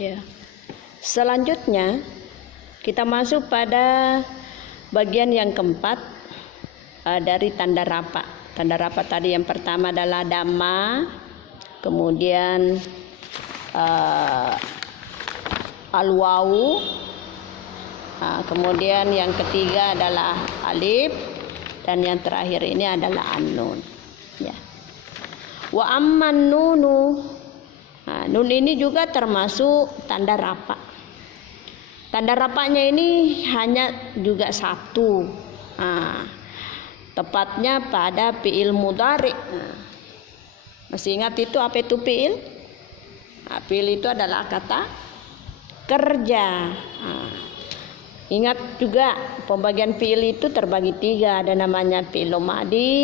Ya. Selanjutnya kita masuk pada bagian yang keempat dari tanda rapat. Tanda rapat tadi yang pertama adalah dhamma, kemudian al-wawu, kemudian yang ketiga adalah alif, dan yang terakhir ini adalah an-nun. Ya. Wa amman nunu, nun ini juga termasuk tanda rapat. Tanda rapatnya ini hanya juga satu, tepatnya pada fi'il mudhari. Masih ingat itu apa itu fi'il? Fi'il itu adalah kata kerja. Ingat juga pembagian fi'il itu terbagi tiga. Ada namanya fi'il madi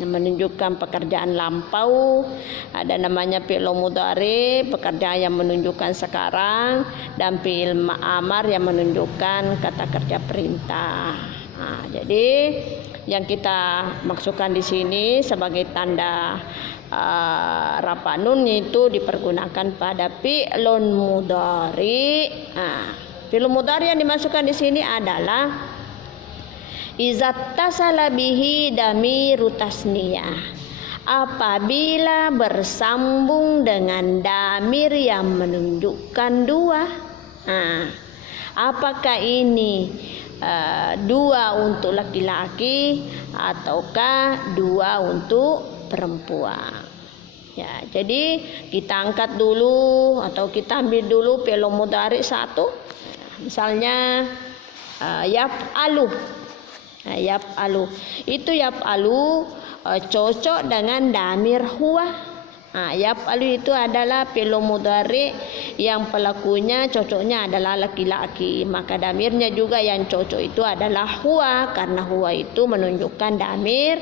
yang menunjukkan pekerjaan lampau, ada namanya fi'il mudhari, pekerjaan yang menunjukkan sekarang, dan fi'il ma'amar yang menunjukkan kata kerja perintah. Jadi yang kita maksudkan di sini sebagai tanda rafa nun itu dipergunakan pada fi'lun mudhari. Fi'il mudhari yang dimasukkan di sini adalah izat tasala bihi damiru tasniyah, apabila bersambung dengan damir yang menunjukkan dua. Apakah ini dua untuk laki-laki ataukah dua untuk perempuan? Ya, jadi kita angkat dulu atau kita ambil dulu fi'il mudhari satu. Misalnya yaf'alu. Yaf'alu itu yaf'alu cocok dengan damir huwa. Yaf'alu itu adalah fi'il mudhari yang pelakunya cocoknya adalah laki-laki, maka damirnya juga yang cocok itu adalah huwa, karena huwa itu menunjukkan damir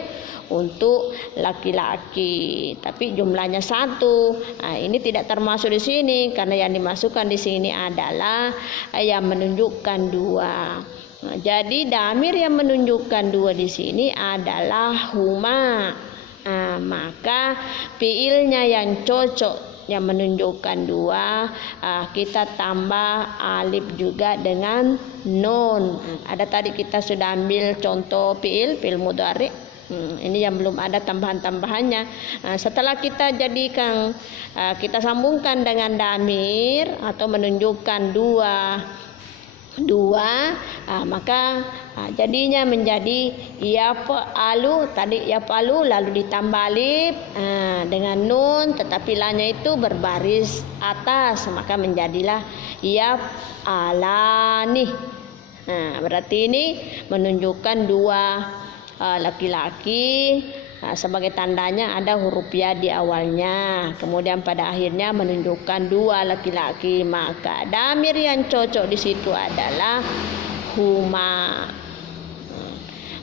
untuk laki-laki, tapi jumlahnya satu. Ini tidak termasuk di sini karena yang dimasukkan di sini adalah yang menunjukkan dua. Jadi damir yang menunjukkan dua di sini adalah huma. Maka fiilnya yang cocok yang menunjukkan dua, kita tambah alif juga dengan nun. Ada tadi kita sudah ambil contoh fiil mudhari. Ini yang belum ada tambahan-tambahannya. Setelah kita jadikan, kita sambungkan dengan damir atau menunjukkan dua, maka jadinya menjadi yaf'alu. Tadi yaf'alu lalu ditambah alif dengan nun, tetapi lanya itu berbaris atas, maka menjadilah yaf'alani. Berarti ini menunjukkan dua laki-laki. Sebagai tandanya ada huruf ya di awalnya, kemudian pada akhirnya menunjukkan dua laki-laki, maka damir yang cocok di situ adalah huma.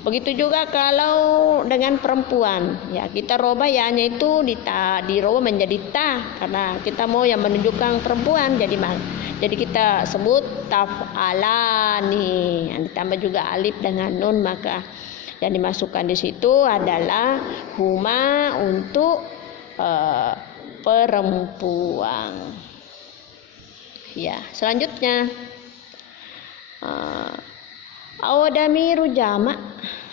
Begitu juga kalau dengan perempuan, ya kita robah ya-nya itu dirobah menjadi ta, karena kita mau yang menunjukkan perempuan, jadi kita sebut taf'alani, ditambah juga alif dengan nun, maka yang dimasukkan di situ adalah huma untuk perempuan. Ya, selanjutnya damiru jamak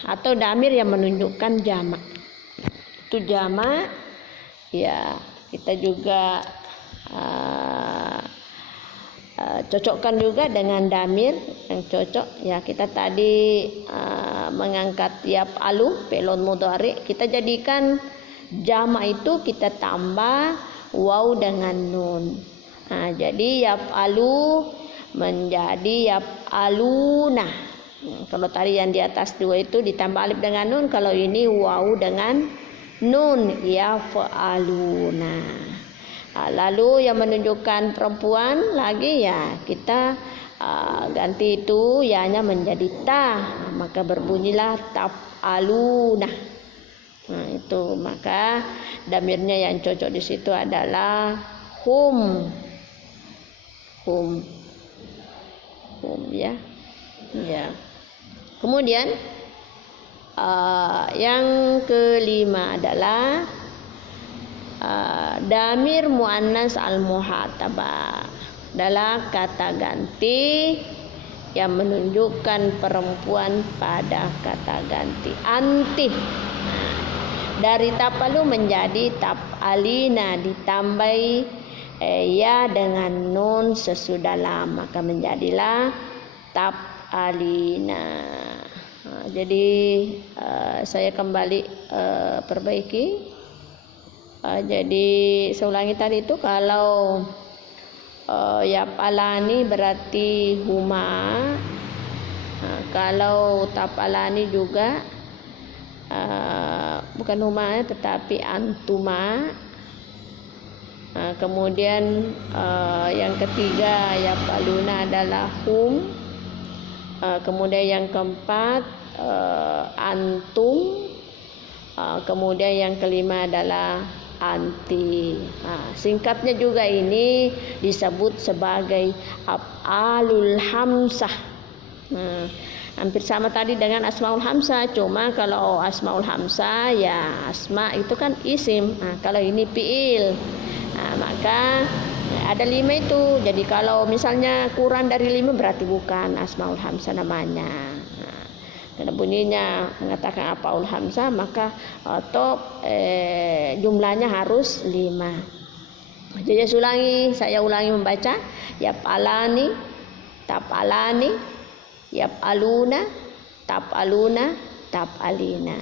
atau damir yang menunjukkan jamak. Itu jamak. Ya, kita juga cocokkan juga dengan damir yang cocok. Ya, kita tadi mengangkat yaf'alu fi'il mudhari, kita jadikan jamak itu kita tambah waw dengan nun. Jadi yaf'alu menjadi yaf'aluna. Kalau tadi yang di atas dua itu ditambah alif dengan nun, kalau ini waw dengan nun, yaf'aluna. Lalu yang menunjukkan perempuan lagi, ya kita ganti itu ya-nya menjadi ta, maka berbunyilah taf'aluna. Itu maka damirnya yang cocok di situ adalah hum ya. Kemudian yang kelima adalah damir muannas al-muhatabah. adalah kata ganti yang menunjukkan perempuan pada kata ganti anti. Dari tapalu menjadi tapalina ditambahi ya dengan nun sesudah maka menjadilah tapalina. Jadi saya kembali perbaiki. Jadi saya ulangi tadi itu kalau yapalani berarti huma. Kalau tapalani juga bukan huma tetapi antuma. Kemudian yang ketiga yapaluna adalah hum. Kemudian yang keempat antum. Kemudian yang kelima adalah anti. Singkatnya juga ini disebut sebagai af'alul hamsah. Hampir sama tadi dengan asmaul hamsah, cuma kalau asmaul hamsah ya asma itu kan isim. Kalau ini fiil, maka ada 5 itu. Jadi kalau misalnya kurang dari 5 berarti bukan asmaul hamsah namanya. Karena bunyinya mengatakan apaul hamzah maka atau jumlahnya harus 5. Jadi saya ulangi membaca yapalani, tapalani, yapaluna, tapaluna, tapalina.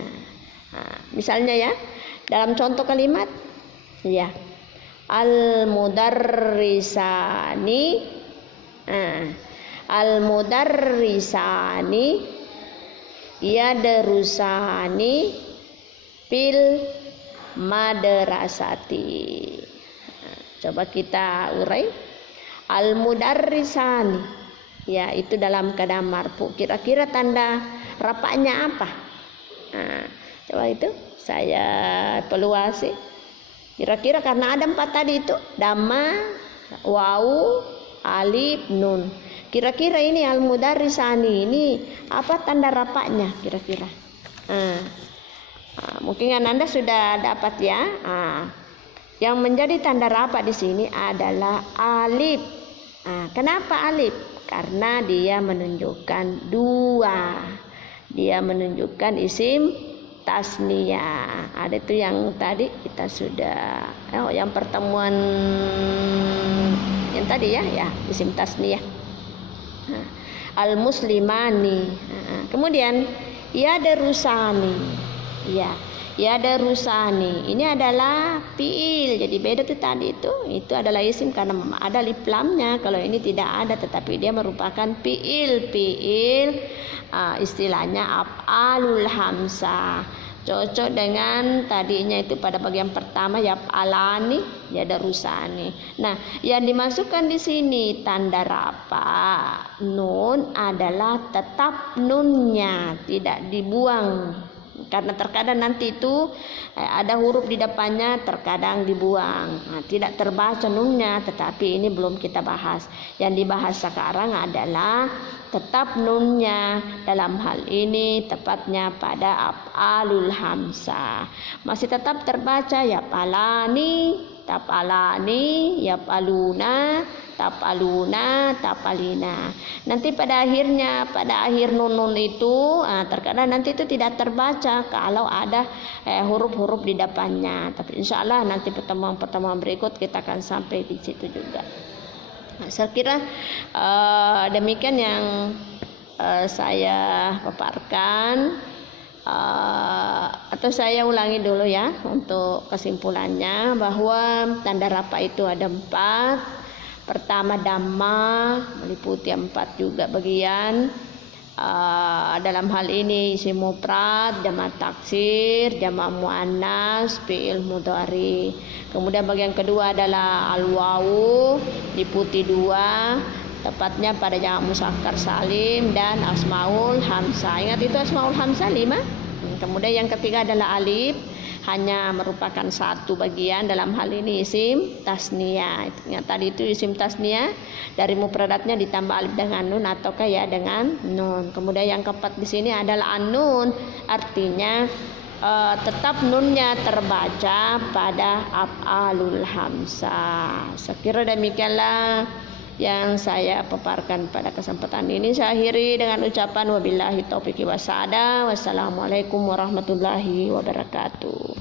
Misalnya ya dalam contoh kalimat ya al mudarrisani, al mudarrisani yadrusani fil madrasati. Coba kita urai. Al mudarrisani ya itu dalam keadaan marfu. Kira-kira tanda rafa'nya apa? Coba itu saya evaluasi. Kira-kira karena ada 4 tadi itu dhamma, wawu, alif, nun. Kira-kira ini al mudarrisani ini apa tanda rafa'nya kira-kira? Mungkin Anda sudah dapat ya. Yang menjadi tanda rafa di sini adalah alif. Kenapa alif? Karena dia menunjukkan 2. Dia menunjukkan isim tasniyah. Ada itu yang tadi kita sudah yang pertemuan yang tadi ya isim tasniyah. Al muslimani. Kemudian yadrusani. Yadrusani ini adalah fiil. Jadi beda tuh tadi itu adalah isim karena ada alif lamnya. Kalau ini tidak ada tetapi dia merupakan fiil. Istilahnya af'alul hamzah. Cocok dengan tadinya itu pada bagian pertama yap'alani, yadrusani. Nah, yang dimasukkan di sini tanda rafa nun adalah tetap nunnya, tidak dibuang. Karena terkadang nanti itu ada huruf di depannya, terkadang dibuang. Tidak terbaca nunnya, tetapi ini belum kita bahas. Yang dibahas sekarang adalah tetap nunnya. Dalam hal ini tepatnya pada af'alul hamzah. Masih tetap terbaca yapalani, tapalani, yapaluna, tapaluna, tapalina. Nanti pada akhirnya, pada akhir nun itu terkadang nanti itu tidak terbaca kalau ada huruf-huruf di depannya. Tapi insya Allah nanti pertemuan-pertemuan berikut kita akan sampai di situ juga. Saya kira demikian yang saya paparkan. Atau saya ulangi dulu ya untuk kesimpulannya bahwa tanda rafa itu ada 4. Pertama dhamma meliputi 4 juga bagian. Dalam hal ini isim mufrad, jamak taksir, jamak muannas, fi'il mudhari. Kemudian bagian kedua adalah al-wawu meliputi 2, tepatnya pada jamak muzakkar salim dan asmaul hamzah. Ingat itu asmaul hamzah 5. Kemudian yang ketiga adalah alif, hanya merupakan 1 bagian. Dalam hal ini isim tasniyah. Ingat tadi itu isim tasniyah dari mufradatnya ditambah alif dengan nun atau ya dengan nun. Kemudian yang keempat di sini adalah an-nun, artinya tetap nunnya terbaca pada af'alul hamzah. Sekira demikianlah yang saya paparkan pada kesempatan ini. Saya akhiri dengan ucapan wabillahi taufiq wassalam. Wassalamualaikum warahmatullahi wabarakatuh.